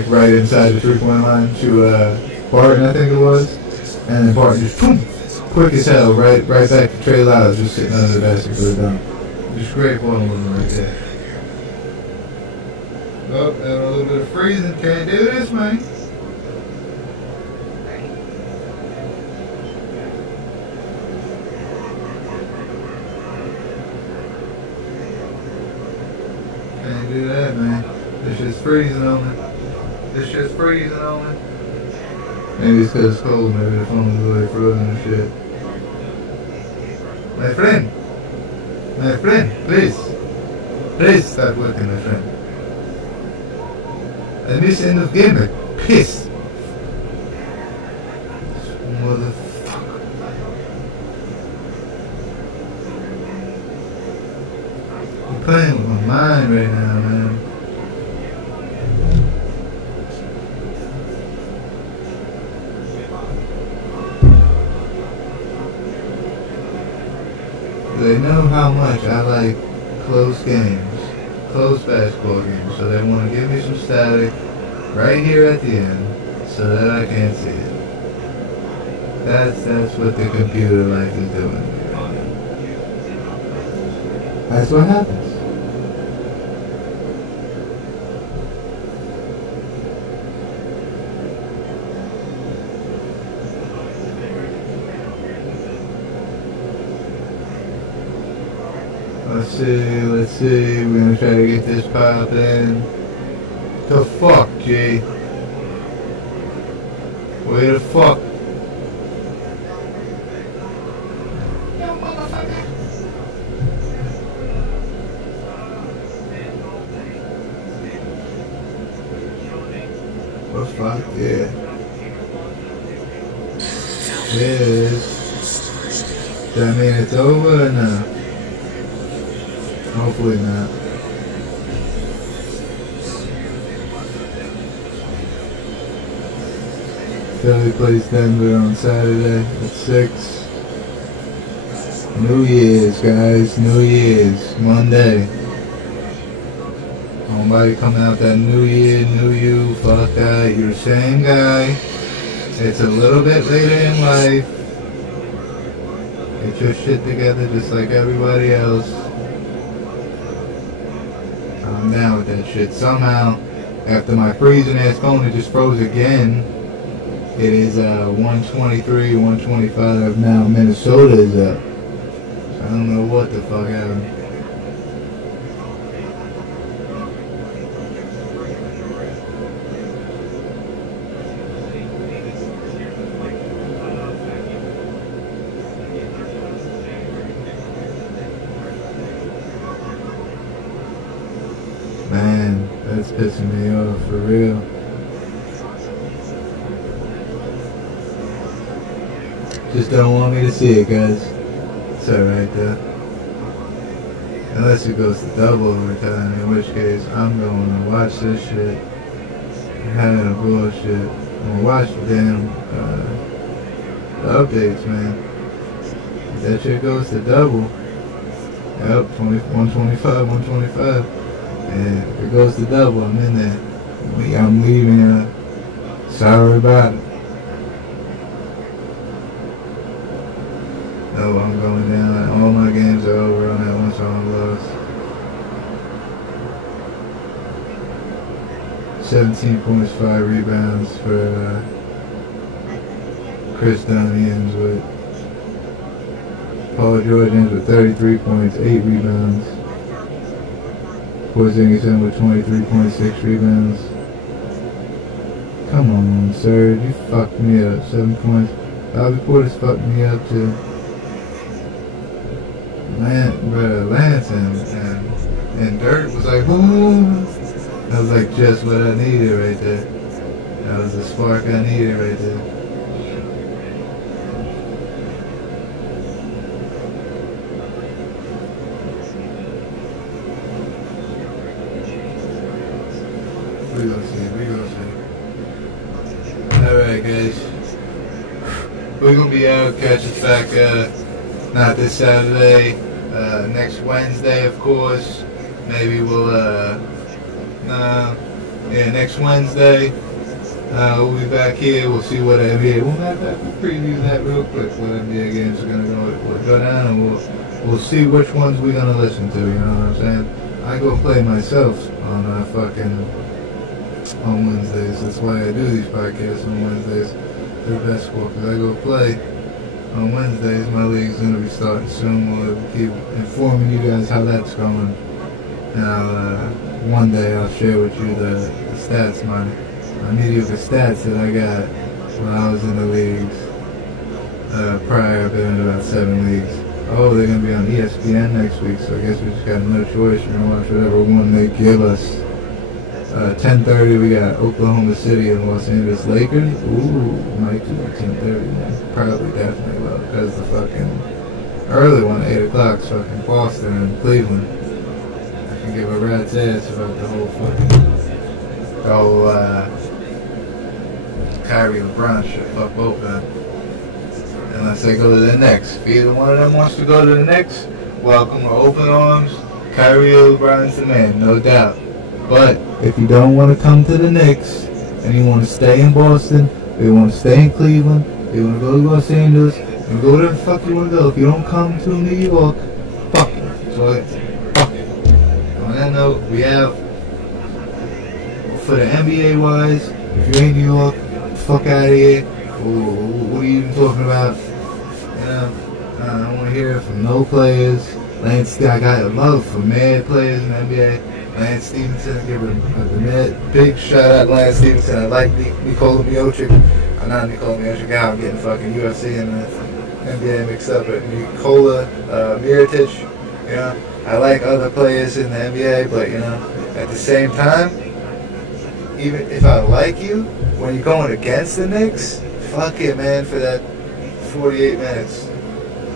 right inside the 3-point line to Barton, I think it was, and then Barton just boom, quick as hell, right back to Trey Lyles, just sitting under the basket for the dunk. Just great ball movement right there. Oh, and a little bit of freezing, can't do this, man. Can't do that, man. This shit's freezing on me. This shit's freezing on me. Maybe it's because it's cold, maybe the phone is really frozen and shit. My friend, please start working, my friend. I miss end of game, I'm pissed. Motherfucker. I'm playing with my mind right now, man. They know how much I like close games, close basketball games, so they want to give me some static right here at the end so that I can't see it. That's what the computer life is doing. That's what happens. Let's see, we're gonna try to get this popped in. The fuck, G? Where the fuck? Yo, motherfucker. What fuck, yeah. There it is. Does that mean it's over or not? Hopefully not. Philly plays Denver on Saturday at 6. New Year's, guys. New Year's. Monday. Nobody coming out that new year, new you. Fuck that. You're the same guy. It's a little bit later in life. Get your shit together just like everybody else. I'm down with that shit. Somehow, after my freezing ass phone, it just froze again. It is 123, 125 now. Minnesota is up. I don't know what the fuck happened. Man, that's pissing me off for real. Just don't want me to see it, guys. It's alright though. Unless it goes to double overtime, in which case I'm going to watch this shit. I'm having a bullshit. I'm gonna watch the damn the updates, man. If that shit goes to double, yep, 125, 125. And if it goes to double, I'm in there. I'm leaving. Sorry about it. No, I'm going down. All my games are over on that one, so I'm lost. 17 points, 5 rebounds for Chris Dunn ends with. Paul George ends with 33 points, 8 rebounds. Porzingis ends with 23.6 rebounds. Come on, Serge, you fucked me up. 7 points. Bobby Portis fucked me up too. Lance and Dirk was like, ooh. That was like just what I needed right there. That was the spark I needed right there. We gonna see. Alright, guys. We're gonna be out. Catch us back, not this Saturday, next Wednesday, of course. Maybe we'll, next Wednesday. We'll be back here. We'll see what NBA. We'll have to preview that real quick. What NBA games are gonna go down, and we'll see which ones we're gonna listen to. You know what I'm saying? I go play myself on on Wednesdays. That's why I do these podcasts on Wednesdays. They're basketball because I go play on Wednesdays. My league's gonna be starting soon. We'll keep informing you guys how that's going. And one day I'll share with you the stats, my mediocre stats that I got when I was in the leagues. Prior, I've been in about 7 leagues. Oh, they're gonna be on ESPN next week, so I guess we just got no choice. We're gonna watch whatever one they give us. 10:30 we got Oklahoma City and Los Angeles Lakers. Ooh, might do 10:30, man. Probably, definitely will, because the fucking early one, 8 o'clock, is fucking Boston and Cleveland. I can give a rat's ass about the whole Kyrie and LeBron shit. Fuck both of them. Unless they go to the Knicks. If either one of them wants to go to the Knicks, welcome with open arms. Kyrie or LeBron's the man, no doubt. But if you don't want to come to the Knicks, and you want to stay in Boston, or you want to stay in Cleveland, or you want to go to Los Angeles, and go wherever the fuck you want to go. If you don't come to New York, fuck it. So, fuck it. On that note, we have, for the NBA wise, if you ain't New York, fuck out of here. What are you even talking about? You know, I don't want to hear it from no players. I got love for mad players in the NBA. Lance Stevenson, give him a big shout out, Lance Stevenson. I like Nikola Miocic. Not Nikola Miocic, I'm getting fucking UFC and the NBA mixed up, but Nikola Mirotic. You know, I like other players in the NBA, but you know, at the same time, even if I like you, when you're going against the Knicks, fuck it, man, for that 48 minutes.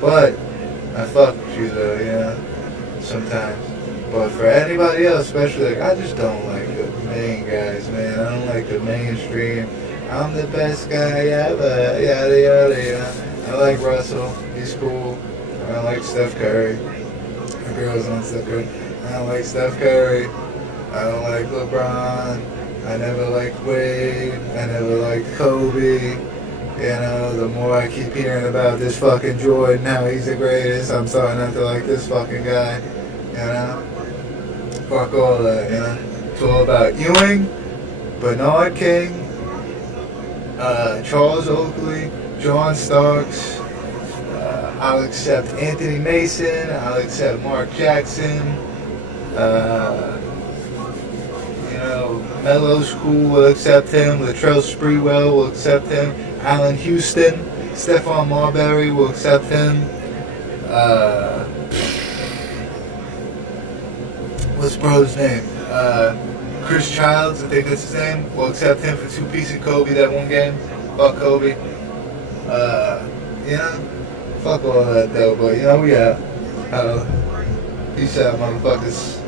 But I fuck with you though, you know, sometimes. But for anybody else, especially, like, I just don't like the main guys, man. I don't like the mainstream. I'm the best guy ever, yada yada, you know. I like Russell, he's cool. I don't like Steph Curry. My girl's on Steph Curry. I don't like Steph Curry. I don't like LeBron. I never liked Wade. I never liked Kobe. You know, the more I keep hearing about this fucking Jordan, how he's the greatest, I'm starting not to like this fucking guy. You know? Fuck all that, you know? It's all about Ewing, Bernard King, Charles Oakley, John Starks. I'll accept Anthony Mason. I'll accept Mark Jackson. Melo School will accept him. Latrell Sprewell will accept him. Allen Houston, Stephon Marbury will accept him. What's brother's name? Chris Childs, I think that's his name. Will accept him for 2 pieces of Kobe that one game. Fuck Kobe. Fuck all that though. But we out. Peace out, motherfuckers.